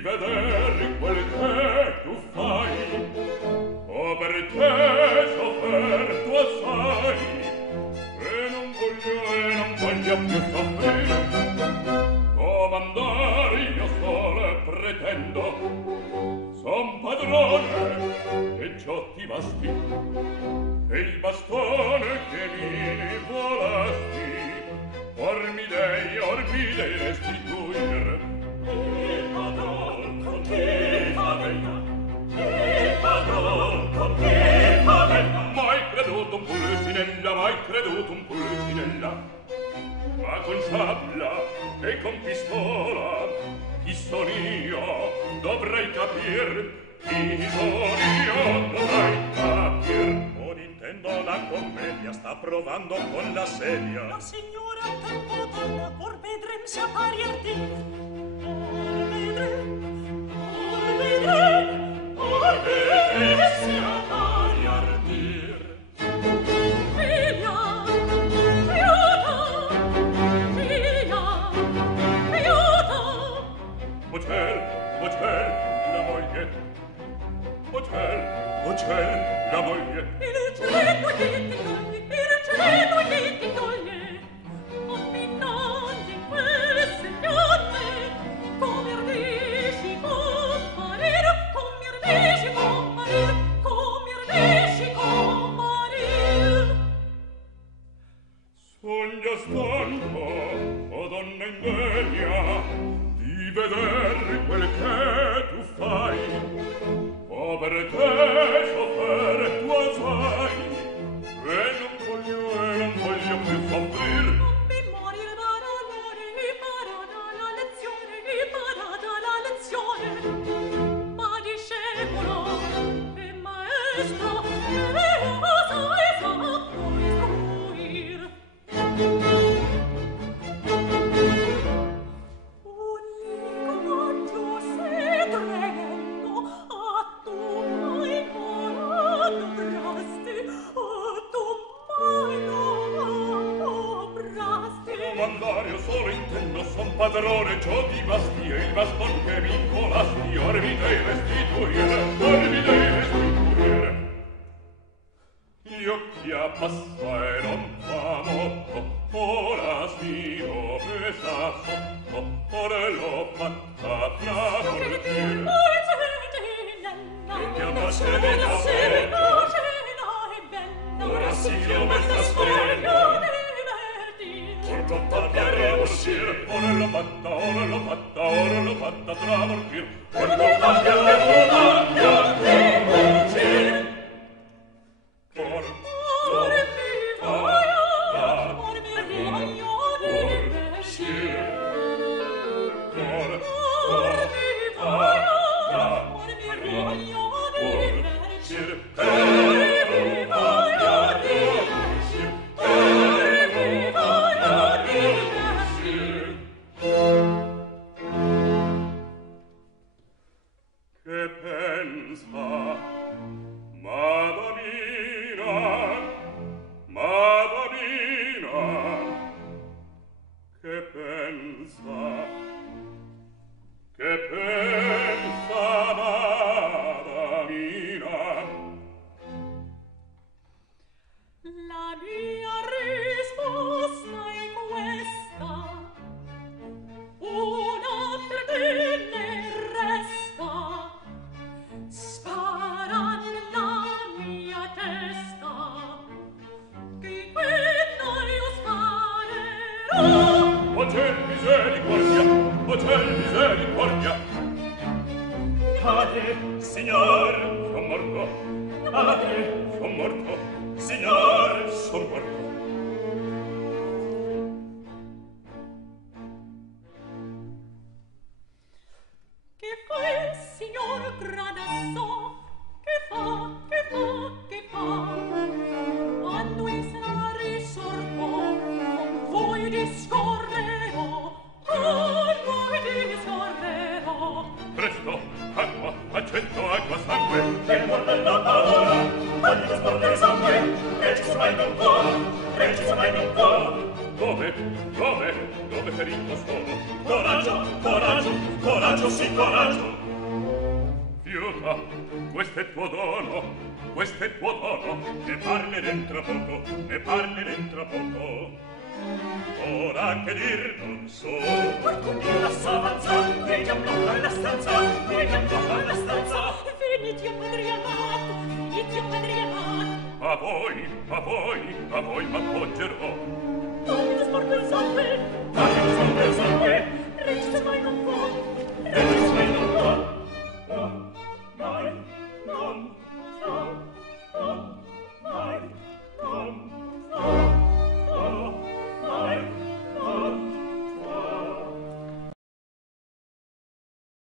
veder quel che tu fai, o per te sofferto assai, e non voglio più soffrire, comandare io solo pretendo, son padrone e ciò ti basti, e il bastone che mi volasti, or mi dei restituir. Il padron con chi fa bella, il padron con chi fa bella. Mai creduto un pulcinella, mai creduto un pulcinella, ma con sciabla e con pistola, chi son io, dovrei capir, chi son io, dovrei capir. Non intendo la commedia, sta provando con la sedia. La signora a tempo donna, or vedrem se apparirti. Or vedrem se apparirti. Figlia, fiuta, figlia, fiuta. Ocel, la moglie. Ocel, la moglie. Il cielo che ti coglie, il cielo che ti coglie. Opinando in quelle segnate, come ardesci comparir, come ardesci comparir, come ardesci comparir. Sogno stanco, o donna indegna, di veder quel che tu fai, o per te sofferto assai, e non voglio più soffrir. Non mi morir barolone, imparata la lezione, imparata la lezione. Ma discepolo e maestro, che cosa hai fatto istruir? Un linguaggio sedrendo, a tu mai non avrasti, a tu mai non avrasti. Comandare io solo intendo, son padrone, ciò ti basti, e il baston che mi colasti, or mi dei restituire. Io chi appassa e non fa motto, ora sfido e sta sotto, ora l'ho fatta travolgere. E che abbassa e venga bella, ora sì io me sta stella. Or l'ho fatta travolgere, ora l'ho fatta travolgere, or l'ho fatta travolgere. Che pensa, Madamina, che pensa, Madamina? La mia risposta è questa, una per te ne resta, spara nella mia testa, che quella io sparerò. O c'è misericordia, Ade, signor, son morto, Ade, son morto, signor, son morto. Che fa il signor Gradasso? Che fa? Quando in sarà risorto, con voi discorrerò, Presto, acqua, accetto acqua, sangue. Per morderla paura, voglio sporgere sangue, precisamente un po'. Dove ferito sono? Coraggio, sì, coraggio. Ah, questo è tuo dono, questo è tuo dono. Ne parleremo tra poco, ne parleremo tra poco. Ora che dir non so. Porco la savanza, vediamo alla stanza, vediamo alla stanza. Venite a padre amato, venite a padre amato. A voi, a voi, a voi m'appoggerò. Toglimi sporco il sangue, toglimi sporco il sangue. Regge se mai non